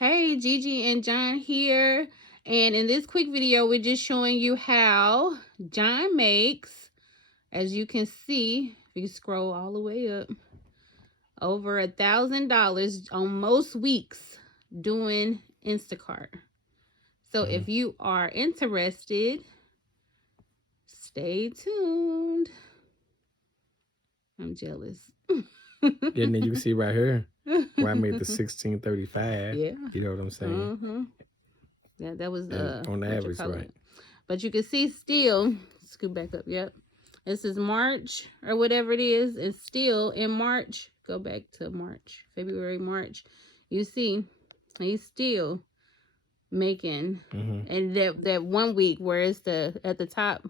Hey, Gigi and John here. And in this quick video, we're just showing you how John makes, as you can see, if you scroll all the way up, over $1,000 on most weeks doing Instacart. So if you are interested, stay tuned. I'm jealous. Then you see right here where I made the 1635. Yeah. You know what I'm saying? That was on average, right? But you can see still, scoot back up, yep. This is March or whatever it is. It's still in March. Go back to March, February, March. You see, he's still making, and that 1 week where it's at the top.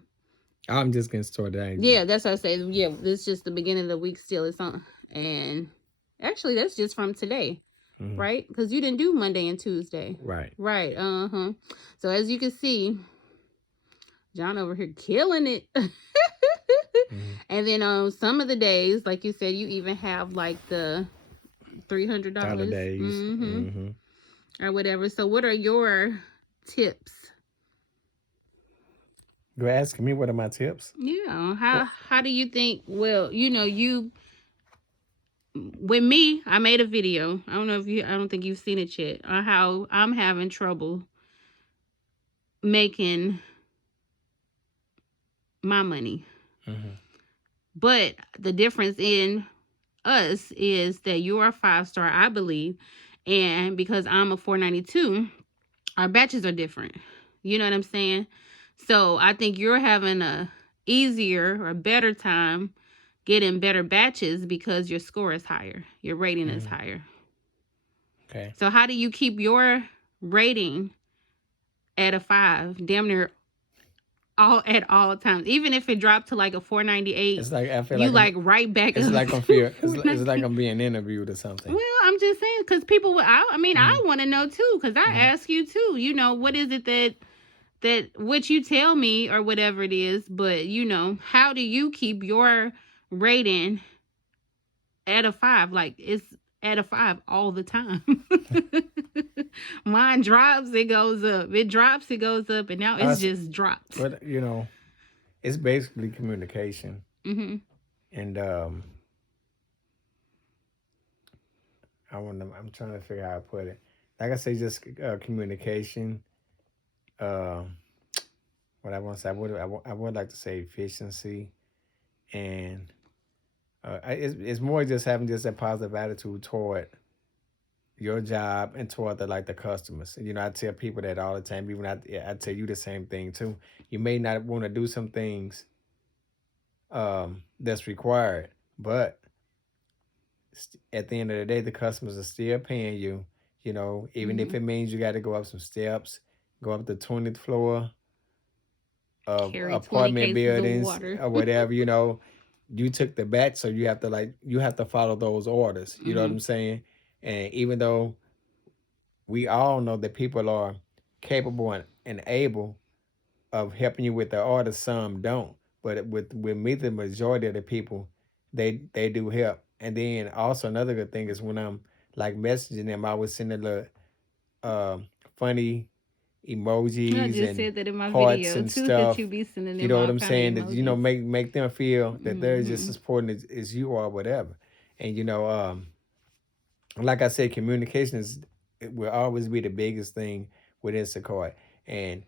I'm just getting started. Yeah, that's what I say. Yeah, this is just the beginning of the week still. It's on, and actually that's just from today. Right? Because you didn't do Monday and Tuesday. Right. Right. So as you can see, John over here killing it. And then on some of the days, like you said, you even have like the $300 days. Or whatever. So what are your tips? You're asking me what are my tips? Yeah. How do you think? Well, you. With me, I made a video. I don't think you've seen it yet. On how I'm having trouble making my money. But the difference in us is that you're a 5-star, I believe, and because I'm a 492, our batches are different. You know what I'm saying? So I think you're having a easier or better time getting better batches because your score is higher, your rating is higher. Okay. So how do you keep your rating at a 5, damn near at all times? Even if it dropped to like a 498, it's like I feel you like right back. It's like it's like I'm being interviewed or something. Well, I'm just saying because people would. I want to know too because I ask you too. You know, what is it that what you tell me or whatever it is, but how do you keep your rating at a 5? Like it's at a 5 all the time. Mine drops, it goes up. It drops, it goes up, and now it's just dropped. But it's basically communication. And I'm trying to figure out how to put it. Like I say, just communication. What I want to say, I would like to say efficiency, and it's more just having just a positive attitude toward your job and toward the customers. I tell people that all the time. Even I tell you the same thing too. You may not want to do some things that's required, but at the end of the day, the customers are still paying you. Even if it means you got to go up some steps, go up the 20th floor of apartment buildings or whatever. You took the batch, so you have to follow those orders. You know what I'm saying? And even though we all know that people are capable and able of helping you with the order, some don't. But with me, the majority of the people, they do help. And then also another good thing is when I'm like messaging them, I was sending the funny emojis I just and said that in my hearts video and too, stuff. that you be sending them You know what all I'm kind saying? of That make them feel that they're just as important as you are, whatever. And like I said, communication will always be the biggest thing with Instacart. And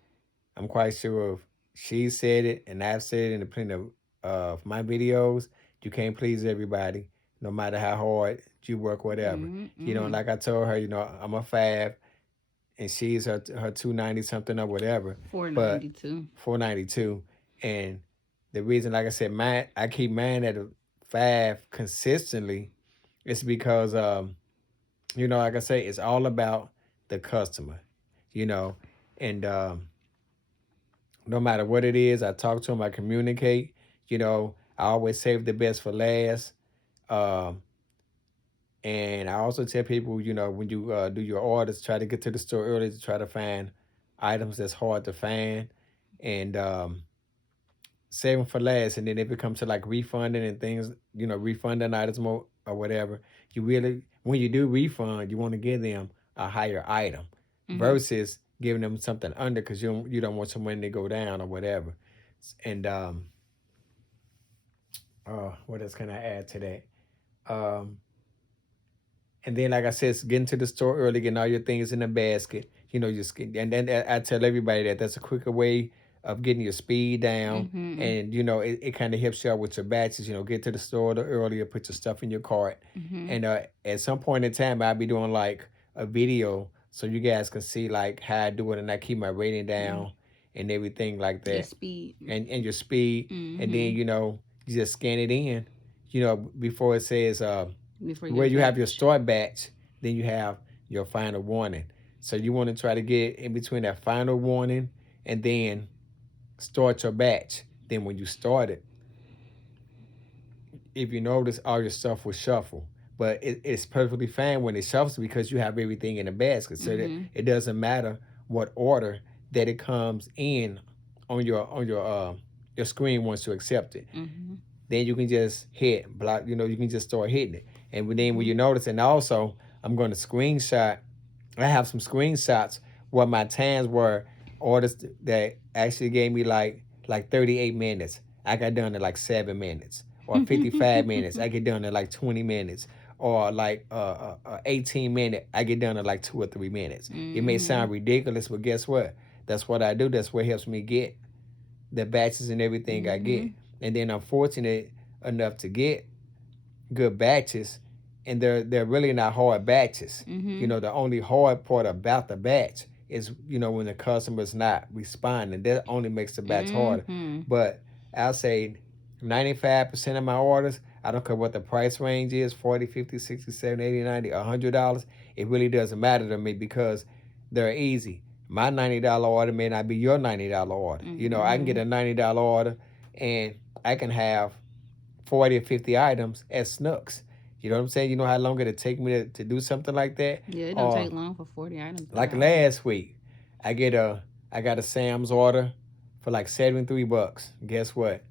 I'm quite sure if she said it and I've said it in plenty of my videos, you can't please everybody, no matter how hard you work, whatever. Like I told her, I'm a 5 and she's her 290 something or whatever. 492. But 492. And the reason, like I said, I keep mine at a 5 consistently. It's because like I say, it's all about the customer, and no matter what it is, I talk to them, I communicate, I always save the best for last. And I also tell people, when you do your orders, try to get to the store early to try to find items that's hard to find, and save them for last. And then if it comes to like refunding and things, refunding items more or whatever, you really, when you do refund, you want to give them a higher item Mm-hmm. versus giving them something under because you don't want someone to go down or whatever. And what else can I add to that? Um, and then, like I said, getting to the store early, getting all your things in the basket. Just and then I tell everybody that that's a quicker way of getting your speed down, Mm-hmm. and it kind of helps you out with your batches. Get to the store a little earlier, put your stuff in your cart, Mm-hmm. and at some point in time, I'll be doing like a video so you guys can see like how I do it, and I keep my rating Mm-hmm. down and everything like Your that, speed. and your speed, and Mm-hmm. then you just scan it in, before it says Before your where you have your batch. start batch, then you have your final warning. So you want to try to get in between that final warning and then start your batch. Then when you start it, if you notice, all your stuff will shuffle. But it's perfectly fine when it shuffles because you have everything in the basket. So that Mm-hmm. it doesn't matter what order that it comes in on your screen once you accept it. Mm-hmm. Then you can just hit block. You can just start hitting it. And then when Mm-hmm. you notice, and also I'm going to screenshot. I have some screenshots where my times were orders that actually gave me like 38 minutes. I got done in like 7 minutes, or 55 minutes. I get done in like 20 minutes, or like 18 minute. I get done in like 2 or 3 minutes. It may Mm-hmm. sound ridiculous, but guess what? That's what I do. That's what helps me get the batches and everything I Mm-hmm. get. And then I'm fortunate enough to get good batches, and they're really not hard batches. Mm-hmm. The only hard part about the batch is when the customer's not responding. That only makes the batch harder. Mm-hmm. But I'll say 95% of my orders, I don't care what the price range is, 40, 50, 60, 70, 80, 90, $100. It really doesn't matter to me because they're easy. My $90 order may not be your $90 order. I can Mm-hmm. get a $90 order and I can have 40 or 50 items at Snooks. You know what I'm saying? You know how long it'll take me to do something like that? Yeah, it don't Or take long for 40 items to like arrive. last week, I get a I got a Sam's order for like $73. Guess what? It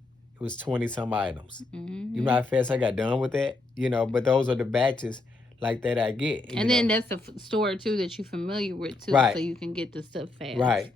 was 20 some items. You know Mm-hmm. how fast I got done with that? But those are the batches like that I get. And then that's a store too that you're familiar with too, so Right, you can get the stuff fast. right.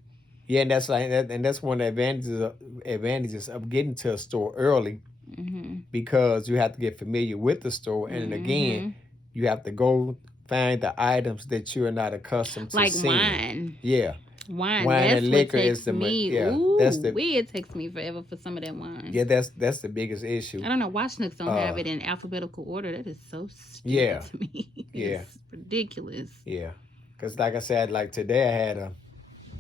Yeah, and that's like that, and that's one of the advantages of getting to a store early Mm-hmm. because you have to get familiar with the store, and then again, Mm-hmm. you have to go find the items that you are not accustomed to Like seeing. wine. Yeah, Wine. wine That's and what liquor is takes the me. yeah. That's Ooh, the it takes me forever for some of that wine. yeah. That's the biggest issue. I don't know why Snooks don't have Uh, it in alphabetical order. That is so stupid yeah, to me. yeah, It's ridiculous. yeah. Because like I said, like today I had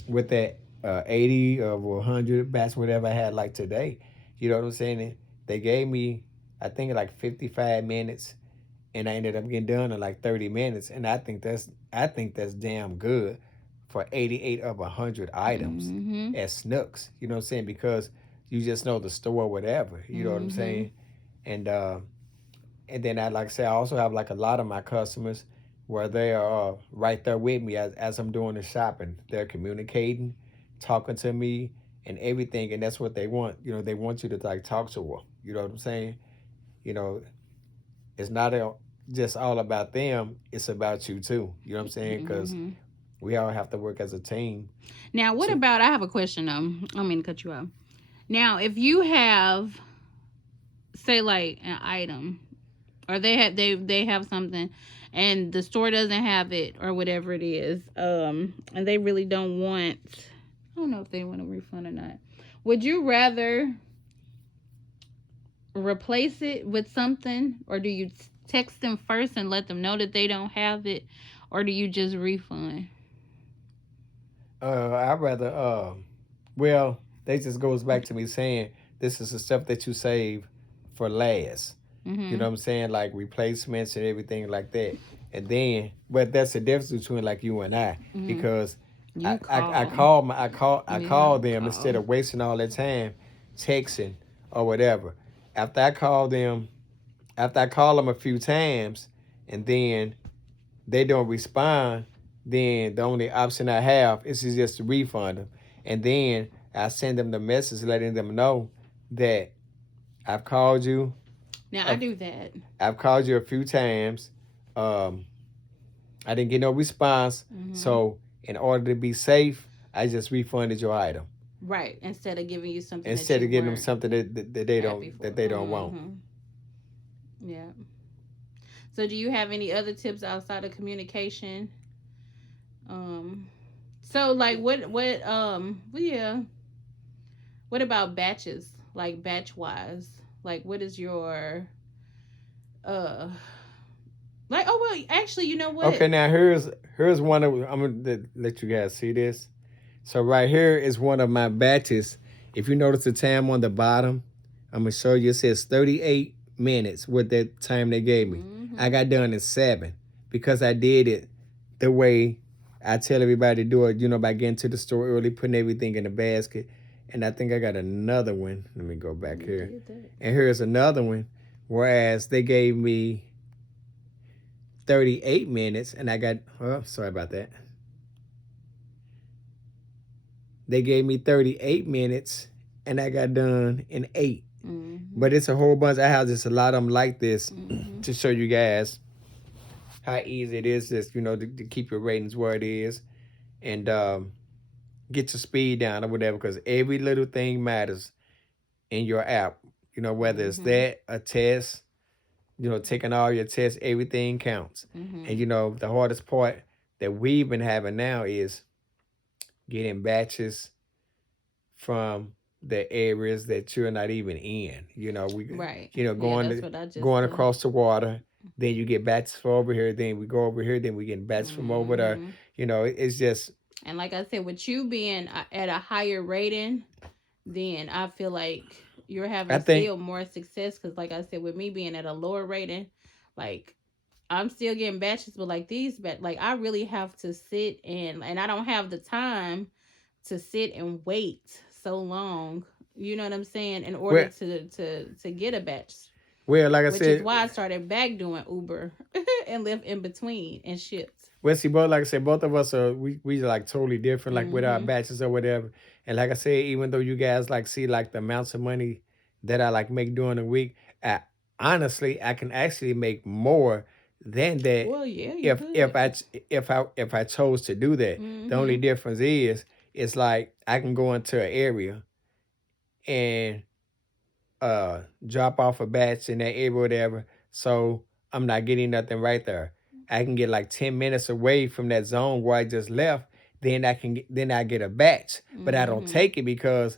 with that 80 or 100 bats, whatever I had like today. You know what I'm saying? They gave me, I think like 55 minutes, and I ended up getting done in like 30 minutes, and I think that's damn good for 88 of 100 items Mm-hmm. at Snooks. You know what I'm saying? Because you just know the store, whatever. You know what I'm Mm-hmm. saying? And then I like I say I also have like a lot of my customers where they are right there with me as I'm doing the shopping. They're communicating, talking to me, and everything, and that's what they want. They want you to like talk to them. You know what I'm saying? You know, it's not just all about them. It's about you too. You know what I'm saying? Because Mm-hmm. we all have to work as a team. Now, what To about? I have a question though. I don't mean to cut you off. Now, if you have, say, like an item, or they have something, and the store doesn't have it, or whatever it is, and they really don't want. I don't know if they want a refund or not. Would you rather replace it with something, or do you text them first and let them know that they don't have it, or do you just refund? I'd rather well, that just goes back to me saying this is the stuff that you save for last. You know Mm-hmm. what I'm saying? Like replacements and everything like that. And then, but that's the difference between like you and I, Mm-hmm. because You I call. call my I Yeah, call them call. instead of wasting all that time texting or whatever. After I call them, after I call them a few times, and then they don't respond, then the only option I have is to just refund them. And then I send them the message letting them know that I've called you. Now I A, do that. I've called you a few times. Um, I didn't get no response. Mm-hmm. So in order to be safe, I just refunded your item Right. Instead of giving you something that instead you of giving them weren't something that they happy don't for. want. Mm-hmm. Yeah. So, do you have any other tips outside of communication? Um. So, like, well, yeah. What about batches? Like batch wise, like what is your uh like? Oh well, actually, you know what? Okay, now here's one of I'm gonna let you guys see this. So right here is one of my batches. If you notice the time on the bottom, I'm gonna show you. It says 38 minutes with that time they gave me. I Mm-hmm. got done in 7 because I did it the way I tell everybody to do it. By getting to the store early, putting everything in the basket. And I think I got another one. Let me go back You here. did that. And here's another one. Whereas they gave me 38 minutes, and I got. Oh, sorry about that. They gave me 38 minutes and I got done in 8. Mm-hmm. But it's a whole bunch. I have just a lot of them like this Mm-hmm. to show you guys how easy it is just, to keep your ratings where it is and get your speed down or whatever because every little thing matters in your app. Whether it's Mm-hmm. that, a test, taking all your tests, everything counts. And, Mm-hmm. the hardest part that we've been having now is getting batches from the areas that you're not even in. Right. Yeah, Going that's what I just going across the water. Then you get batches from over here. Then we go over here. Then we get batches from over there. Mm-hmm. It's just. And like I said, with you being at a higher rating, then I feel like you're I having think. still more success because, like I said, with me being at a lower rating, like I'm still getting batches, but like these like I really have to sit and I don't have the time to sit and wait so long. You know what I'm saying? In order Well, to get a batch, like I which is said, why I started back doing Uber and live in between and shipped. well, see, both like I said, both of us are we like totally different, like with our Mm-hmm. batches or whatever. And like I said, even though you guys like see like the amounts of money that I like make during the week, I, honestly, I can actually make more than that Well, yeah, you if if could. I if I chose to do that. The only Mm-hmm. difference is it's like I can go into an area and drop off a batch in that area or whatever. So I'm not getting nothing right there. I can get like 10 minutes away from that zone where I just left. Then I get a batch, but I don't Mm-hmm. take it because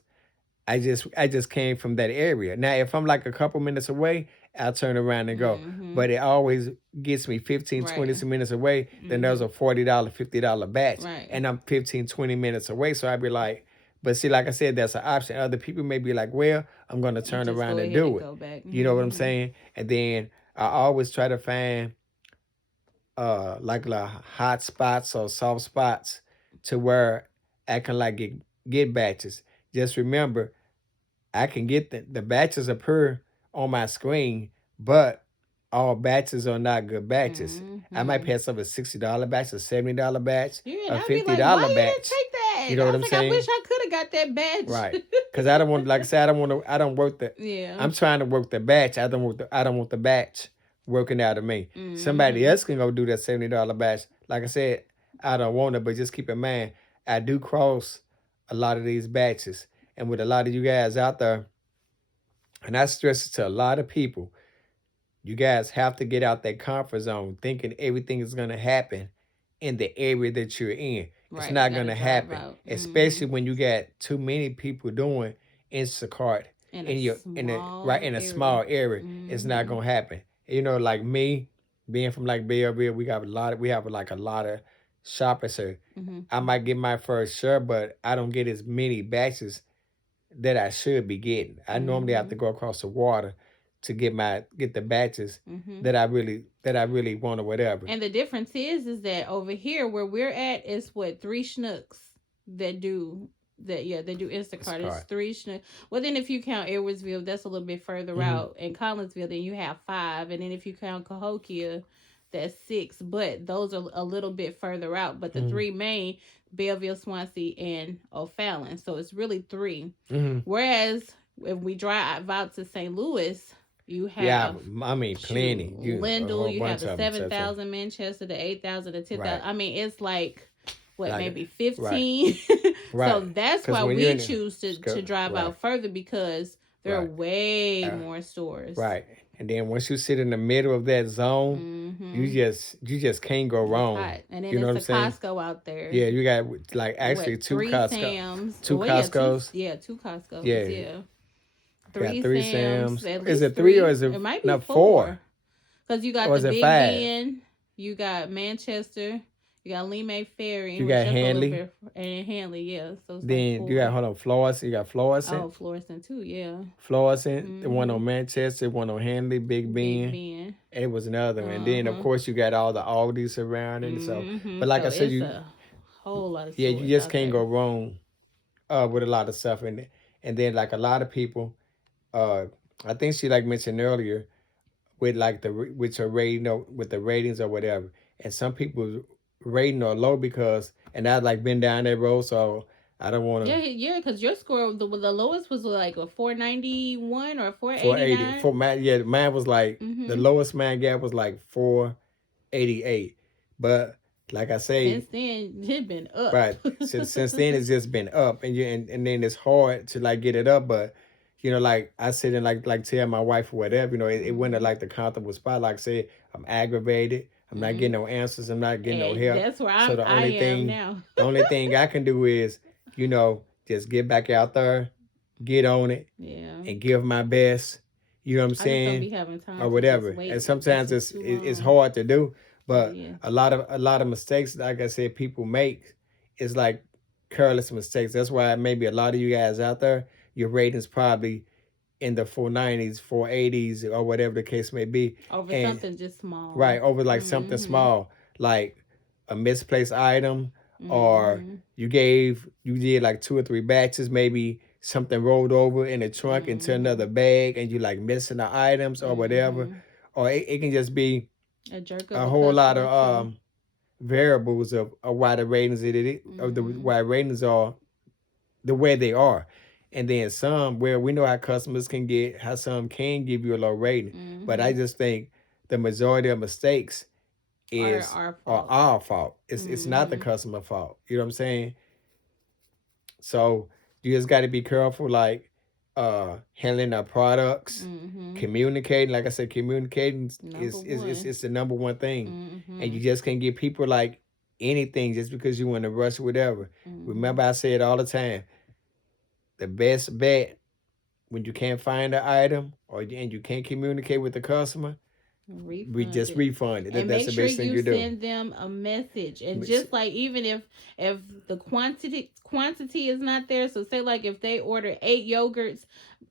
I just came from that area. Now if I'm like a couple minutes away, I'll turn around and go. Mm-hmm. But it always gets me 15, Right. 20 minutes away. Then there's Mm-hmm. a $40, $50 batch. Right. And I'm 15, 20 minutes away. So I'd be like, but see, like I said, that's an option. Other people may be like, well, I'm gonna turn Just go around and ahead and do it. go back. You know what I'm Mm-hmm. saying? And then I always try to find like hot spots or soft spots to where I can like get batches. Just remember I can get the batches appear on my screen, but all batches are not good batches. I might Mm-hmm. pass up a $60 batch, a $70 batch, Yeah, and a I'd be fifty like, why dollar you didn't batch. take You that? know I what was I'm like, I wish saying? I could have got that Right. badge. Because I don't want, like I said, I don't want to. I don't work the. Yeah. I'm trying to work the batch. I don't want the. I don't want the batch working out of me. Somebody Mm-hmm. else can go do that $70 batch. Like I said, I don't want it. But just keep in mind, I do cross a lot of these batches, and with a lot of you guys out there, and I stress it to a lot of people. You guys have to get out that comfort zone, thinking everything is going to happen in the area that you're in. It's Right. You not got going to to drive happen, out. Mm-hmm. especially when you got too many people doing Instacart In a in small a area. small area. It's not Mm-hmm. going to happen. Like me, being from like Belleville, we have like a lot of shoppers here. Mm-hmm. I might get my first share, but I don't get as many batches that I should be getting. I normally have Mm-hmm. to go across the water to get the batches Mm-hmm. that I really want or whatever. And the difference is that over here where we're at is what, three schnooks that do that. Yeah, they do It's a Instacart. It's card. three schnooks. Well, then if you count Edwardsville, that's a little bit further Mm-hmm. out. And Collinsville, then you have five. And then if you count Cahokia, that's six. But those are a little bit further out. But the Mm-hmm. three main, Belleville, Swansea, and O'Fallon. So it's really three. Mm-hmm. Whereas if we drive out to St. Louis, You Yeah, have I mean shoot plenty. You a Lindell. whole You have bunch the of them. 7,000 Manchester, the 8,000, the 10,000. Right. I mean, it's like what, Like maybe right, 15. So right. that's Because why when you're we in choose to drive right, out further, because there are right, way uh, more stores. right, and then once you sit in the middle of that zone, Mm-hmm. you just can't go It's wrong. hot, and then You know what it's I'm a saying? Costco out there. Yeah, you got like What, actually three Sam's? Two Well, yeah, two. Costco's. Yeah, two Costco's. Yeah, Yeah, you got three three Sam's. Sam's. At Is least it three or three. is it It might be not four? four. Because you got Or the is it Big five? Ben, you got Manchester, you got Lime Ferry, You which got that's a little Hanley. bit, and Hanley, yeah. So it's like Then you got four. hold on Florissant. You got Florissant. Oh, Florissant too, yeah. Florissant. The one Mm-hmm. on Manchester. One on Hanley. Big Big Ben. Ben. It was another one. And then of Uh-huh. course you got all the Aldi surrounding. So, Mm-hmm. but like I So said, it's you a whole lot of yeah, you stores just out can't there. go wrong with a lot of stuff in it. And then like a lot of people, uh, I think she like mentioned earlier with like with your rating or with the ratings or whatever. And some people rating are low because and I've like been down that road, so I don't want Yeah, to. yeah, because your score, the lowest was like a 491 or 480 489. for mine. Yeah, mine was like the Mm-hmm. lowest mine gap was like 488, but like I say, Since then, it's been up. right. Since then it's just been up, and and then it's hard to like get it up. But like I sit and like tell my wife or whatever. It went to Mm-hmm. like the comfortable spot. Like I said, I'm aggravated. I'm not getting Mm-hmm. no answers. I'm not getting no And help. that's where So I am now. the only thing I can do is just get back out there, get on it, Yeah. and give my best. You know what I'm I just don't saying? be having time Or to just whatever. And wait. It's sometimes just too it's long. hard to do, Oh but yeah. a lot of mistakes, like I said, people make is like careless mistakes. That's why maybe a lot of you guys out there, your ratings probably in the 490s, 480s, or whatever the case may be. Over And something just small. right over like something Mm-hmm. small, like a misplaced item, or Mm-hmm. you did like two or three batches, maybe something rolled over in the trunk into Mm-hmm. another bag, and you like missing the items or whatever, Mm-hmm. or it can just be A jerk of a a whole lot customer of too. variables of why the ratings of the Mm-hmm. why ratings are the way they are. And then some where we know how customers can get, how some can give you a low rating. But I Mm-hmm. just think the majority of mistakes is Our are fault. our fault. It's not the Mm-hmm. customer fault. You know what I'm saying? So you just got to be careful, like handling our products, Mm-hmm. communicating. Like I said, communicating Number is one. it's the number one thing, and Mm-hmm. you just can't give people like anything just because you want to rush or whatever. Mm-hmm. Remember, I say it all the time. The best bet when you can't find the item and you can't communicate with the customer, we Refund just it. refund it. And That's make the sure best thing you you do. send them a message. And just like, even if the quantity is not there, so say like if they order 8 yogurts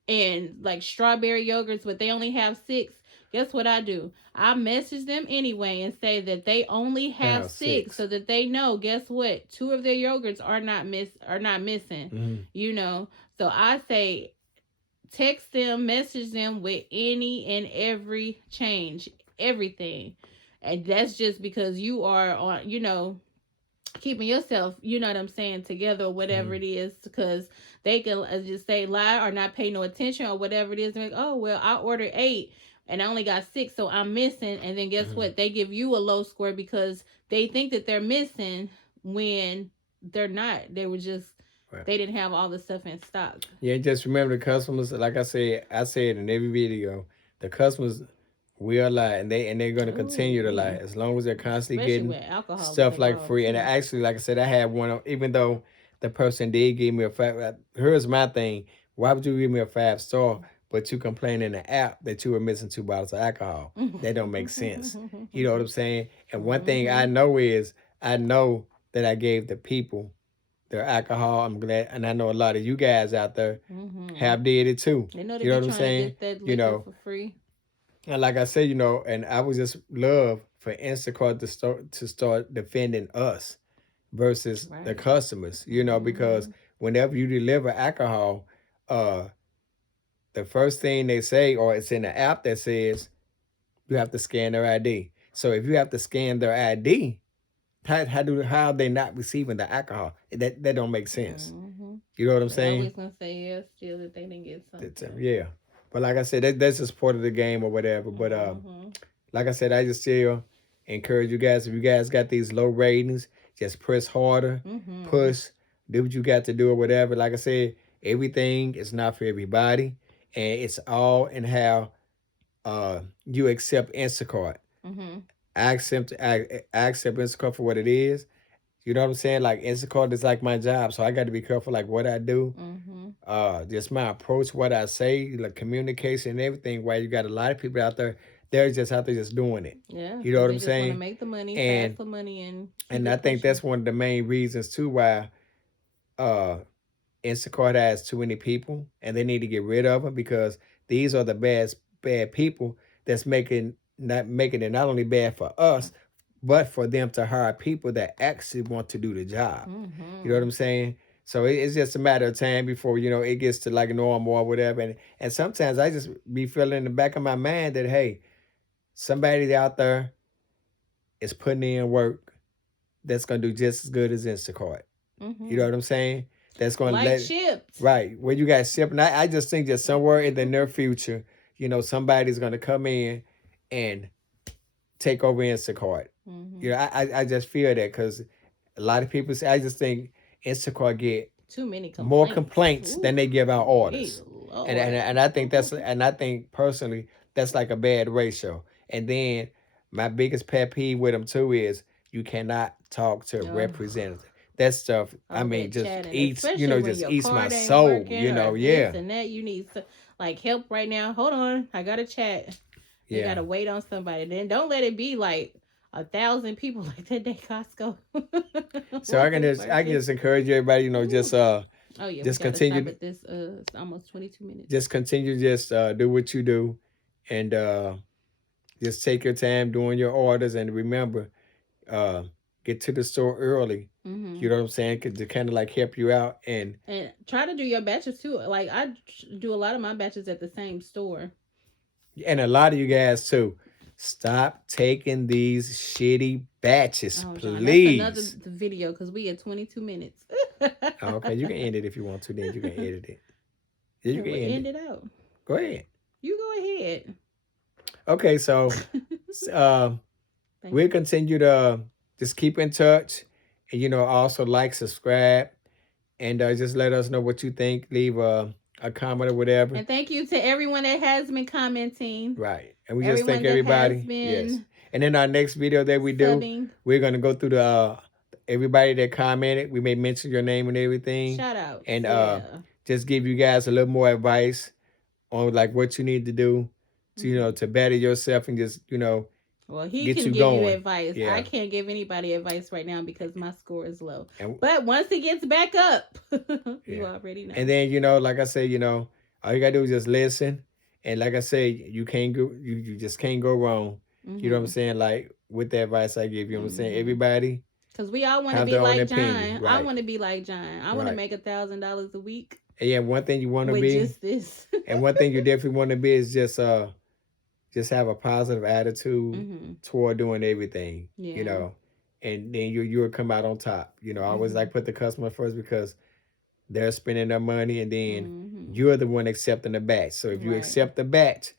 and like strawberry yogurts, but they only have 6, guess what I do? I message them anyway and say that they only have Have 6, six. so that they know, guess what, 2 of their yogurts are not missing. Mm-hmm. you know so I say, text them, message them with any and every change, everything. And that's just because you are on, keeping yourself, you know what I'm saying, together or whatever Mm-hmm. it is, because they can just say lie or not pay no attention or whatever it is. And like, oh, well, I ordered 8 and I only got 6, so I'm missing. And then guess Mm-hmm. what? They give you a low score because they think that they're missing when they're not. They were just, Right. they didn't have all the stuff in stock. Yeah, just remember the customers. Like I said in every video, the customers will lie, and they're gonna Oh, continue to lie yeah. as long as they're constantly Especially getting when alcohol is stuff like involved free. And too. actually, like I said, I had one. Even though the person did give me a five, here's my thing: why would you give me a 5 star, but you complain in the app that you were missing 2 bottles of alcohol? That don't make sense. You know what I'm saying? And one thing I Mm-hmm. know is I know that I gave the people their alcohol. I'm glad, and I know a lot of you guys out there Mm-hmm. have did it too. They know they You know be what I'm trying to saying? get that You liquor know, for free. and like I said, and I would just love for Instacart to start defending us versus the Right. customers. Because Mm-hmm. whenever you deliver alcohol, uh, the first thing they say, or it's in the app that says you have to scan their ID. So if you have to scan their ID, how are they not receiving the alcohol? That don't make sense. Mm-hmm. You know what I'm They always saying? gonna say yes, still that they didn't get something. Yeah. But like I said, that's just part of the game or whatever. But like I said, I just still encourage you guys. If you guys got these low ratings, just press harder, push, do what you got to do or whatever. Like I said, everything is not for everybody, and it's all in how you accept Instacart. I accept Instacart for what it is. You know what I'm saying? Like Instacart is like my job, so I got to be careful like what I do. Just my approach, what I say, like communication and everything. Why you got a lot of people out there, they're just out there just doing it. Yeah, You know what they I'm just want to saying? make the money, And fast the money, and and keep I it think pushing. that's one of the main reasons too why uh Instacart has too many people, and they need to get rid of them because these are the bad people that's making it not only bad for us, but for them to hire people that actually want to do the job. You know what I'm saying? So it's just a matter of time before it gets to like normal or whatever. And sometimes I just be feeling in the back of my mind that hey, somebody out there is putting in work that's gonna do just as good as Instacart. You know what I'm saying? That's gonna Like let shipped. right where you guys ship. And I just think that somewhere in the near future, somebody's gonna come in and take over Instacart. I just feel that because a lot of people say I just think Instacart get too many complaints. more complaints than they give out orders. Lord. And I think I think personally that's like a bad ratio. And then my biggest pet peeve with them too is you cannot talk to a representative. That stuff, I mean, just chatting, eats, especially when just your eats my card ain't soul, working, or yeah. this and that. You need like help right now. Hold on, I gotta chat. You gotta wait on somebody. Then don't let it be like 1,000 people like that day Costco. So I can just encourage everybody, just oh yeah, just we gotta continue. stop at this. It's almost 22 minutes. Just continue, just do what you do, and just take your time doing your orders, and remember, uh, get to the store early. You know what I'm saying? To kind of like help you out and try to do your batches too. Like I do a lot of my batches at the same store. And a lot of you guys too. Stop taking these shitty batches, please. That's another video because we at 22 minutes. Okay, you can end it if you want to. Then you can edit it. Yeah, you can end it out. Go ahead. You go ahead. Okay, so we'll continue to just keep in touch, and also like, subscribe, and just let us know what you think. Leave a comment or whatever. And thank you to everyone that has been commenting. Right, and we just thank everybody. Yes, and in our next video that we do, we're gonna go through the everybody that commented. We may mention your name and everything. Shout out. And just give you guys a little more advice on like what you need to do to to better yourself and just well, he get can you give going. you advice. Yeah. I can't give anybody advice right now because my score is low. But once it gets back up, you already know. And then like I said, all you gotta do is just listen. And like I said, you can't go. You just can't go wrong. You know what I'm saying? Like with the advice I give you, know what I'm saying? Everybody. Because we all want to be like John. Right. I want to be like John. I want to make $1,000 a week. And yeah, one thing you want to be. Just this. And one thing you definitely want to be is just have a positive attitude toward doing everything. Yeah. And then you will come out on top. I always like put the customer first because they're spending their money, and then you're the one accepting the batch. So if you accept the batch,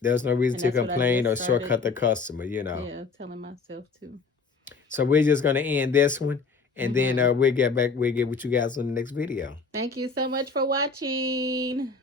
there's no reason to complain or shortcut the customer. Yeah, telling myself too. So we're just gonna end this one, and then we'll get with you guys on the next video. Thank you so much for watching.